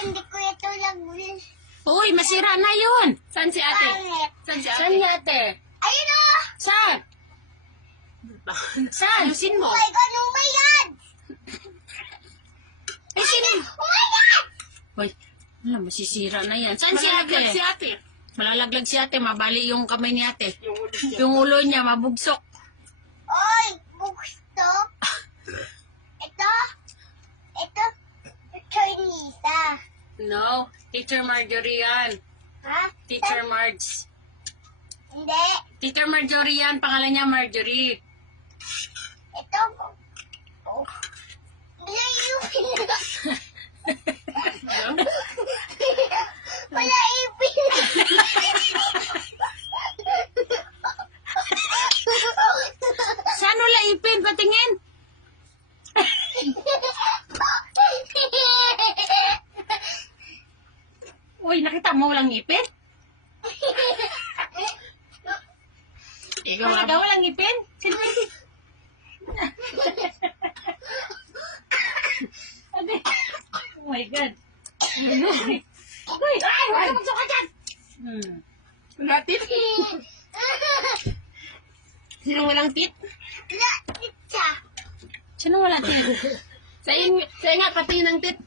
hindi ko ito lagwin. Uy, masira na yun. Saan si ate? Pangit. Saan si Saan ate? niya, ate? Ayun o! Saan? Saan? Ayusin mo. Oh my God, oh my God! Eh, sino? Oh my God! Uy, wala, masisira na yan. Saan si Malalaglag ate? si ate. Malalaglag si ate, mabali yung kamay ni ate. Yung ulo niya. Yung ulo niya, mabugsok. Oy, gusto. Ito, Chinese ah. No, Teacher Marjorie yan. Ha? Teacher Marge. Hindi. Teacher Marjorie yan, pangalan niya Marjorie. Ito, oh. Wala ipin. Wala ipin. Saan wala ipin? Patingin. Uy, nakita mo walang ipin? Ikaw Ikaw, walang ipin? Sino ipin? Ate. Oh my God. Uy, ay, wala ka ka dyan. Wala tit. Sino walang tit? Wala, ito. Sino wala tit? Sa'yo nga pati ng tit.